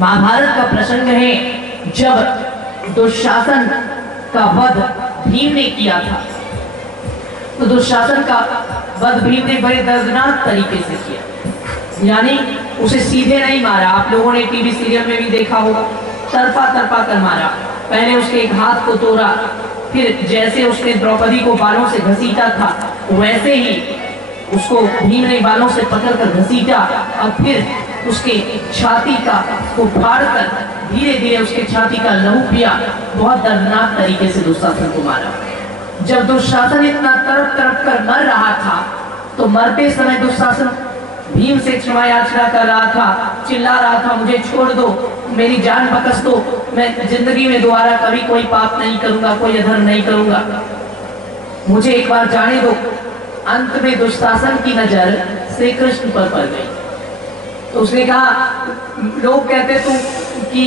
महाभारत का प्रसंग है जब दुशासन का वध भीम ने किया था। तो दुशासन का वध भीम ने बड़े दर्दनाक तरीके से किया, यानी उसे सीधे नहीं मारा। आप लोगों ने टीवी सीरियल में भी देखा होगा, तरफा तरफा कर मारा। पहले उसके एक हाथ को तोड़ा, फिर जैसे उसने द्रौपदी को बालों से घसीटा था वैसे ही उसको भीम ने बालों से पकड़कर घसीटा और फिर उसके छाती का को फाड़कर धीरे धीरे उसके छाती का लहू पिया। बहुत दर्दनाक तरीके से दुशासन को मारा। जब दुशासन इतना तड़प तड़प कर मर रहा था तो मरते समय दुशासन भीम से क्षमा याचना कर रहा था, चिल्ला रहा था, मुझे छोड़ दो, मेरी जान बख्श दो, मैं जिंदगी में दोबारा कभी कोई पाप नहीं करूंगा, कोई अधर्म नहीं करूंगा, मुझे एक बार जाने दो। अंत में दुशासन की नजर श्री कृष्ण पर पड़ गई। तो उसने कहा, लोग कहते कि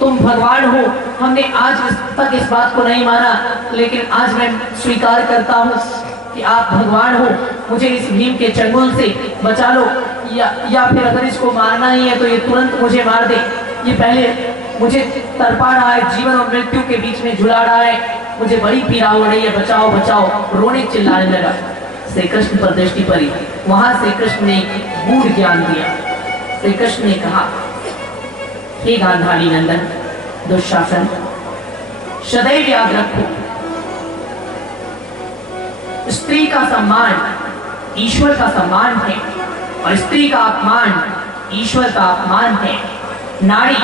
तुम भगवान हो, हमने आज तक इस बात को नहीं माना, लेकिन आज मैं स्वीकार करता हूँ कि आप भगवान हो, मुझे इस भीम के चंगुल से बचा लो, या फिर अगर इसको मारना ही है तो ये तुरंत मुझे मार दे। ये पहले मुझे तड़पा रहा है, जीवन और मृत्यु के बीच में झुला रहा है, मुझे बड़ी पीड़ा हो रही है, बचाओ बचाओ, रोने चिल्लाने लगा। श्री कृष्ण पर दृष्टि पड़ी। वहां श्री कृष्ण ने गूढ़ ज्ञान दिया। श्री कृष्ण ने कहा, हे गांधारी नंदन दुशासन, सदैव याद रखो, स्त्री का सम्मान ईश्वर का सम्मान है और स्त्री का अपमान ईश्वर का अपमान है। नारी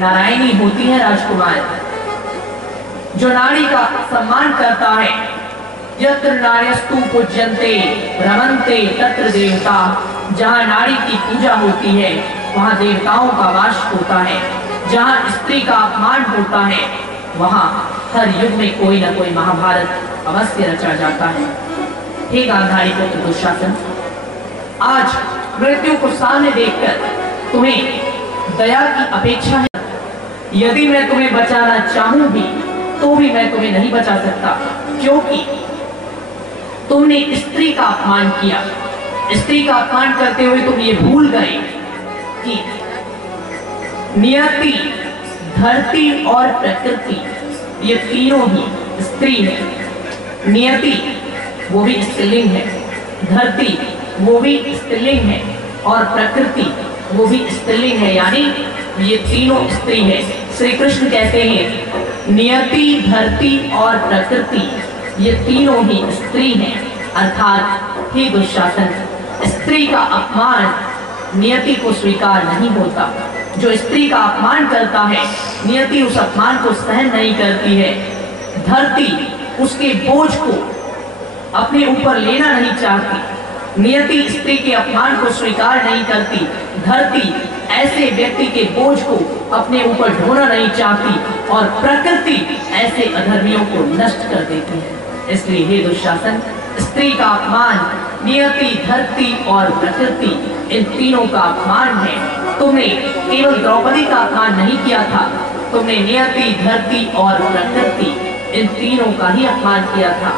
नारायणी होती है राजकुमार। जो नारी का सम्मान करता है, यत्र नार्यस्तु पूज्यन्ते रमन्ते तत्र देवता, जहाँ नारी की पूजा होती है वहाँ देवताओं का वास होता है। जहाँ स्त्री का अपमान होता है वहाँ हर युग में कोई न कोई महाभारत अवश्य रचा जाता है। हे गांधारी पुत्र दुशासन, आज मृत्यु को सामने देखकर तुम्हें दया की अपेक्षा है। यदि मैं तुम्हें बचाना चाहूं भी तो भी मैं तुम्हें नहीं बचा सकता, क्योंकि तुमने स्त्री का अपमान किया। स्त्री का अपमान करते हुए तुम ये भूल गए कि नियति, धरती और प्रकृति ये तीनों ही स्त्री है। नियति वो भी स्त्रीलिंग है, धरती वो भी स्त्रीलिंग है और प्रकृति वो भी स्त्रीलिंग है, यानी ये तीनों स्त्री है। श्री कृष्ण कहते हैं नियति, धरती और प्रकृति ये तीनों ही स्त्री हैं। अर्थात हे दुशासन, स्त्री का अपमान नियति को स्वीकार नहीं होता। जो स्त्री का अपमान करता है, नियति उस अपमान को सहन नहीं करती है। धरती उसके बोझ को अपने ऊपर लेना नहीं चाहती। नियति स्त्री के अपमान को स्वीकार नहीं करती। धरती ऐसे व्यक्ति के बोझ को अपने ऊपर ढोना नहीं चाहती और प्रकृति ऐसे अधर्मियों को नष्ट कर देती है। इसलिए हे दुशासन, स्त्री का अपमान नियति, धरती और प्रकृति इन तीनों का अपमान है। तुमने केवल द्रौपदी का अपमान नहीं किया था, तुमने नियति, धरती और प्रकृति इन तीनों का ही अपमान किया था।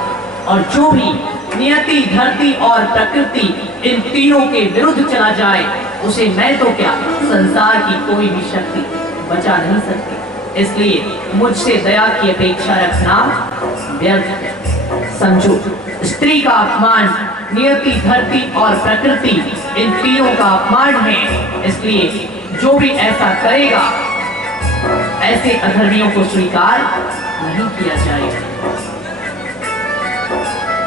और जो भी नियति, धरती और प्रकृति इन तीनों के विरुद्ध चला जाए, उसे मैं तो क्या, संसार की कोई भी शक्ति बचा नहीं सकती। इसलिए मुझसे दया की अपेक्षा रखना व्यर्थ है। समझो, स्त्री का अपमान नियति, धरती और प्रकृति इन तीनों का अपमान है। इसलिए जो भी ऐसा करेगा, ऐसे अधर्मियों को स्वीकार नहीं किया जाएगा।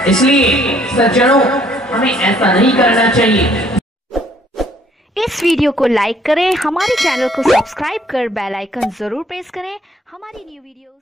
इसलिए सज्जनों, हमें ऐसा नहीं करना चाहिए। इस वीडियो को लाइक करें, हमारे चैनल को सब्सक्राइब कर बेल आइकन जरूर प्रेस करें हमारी न्यू वीडियोस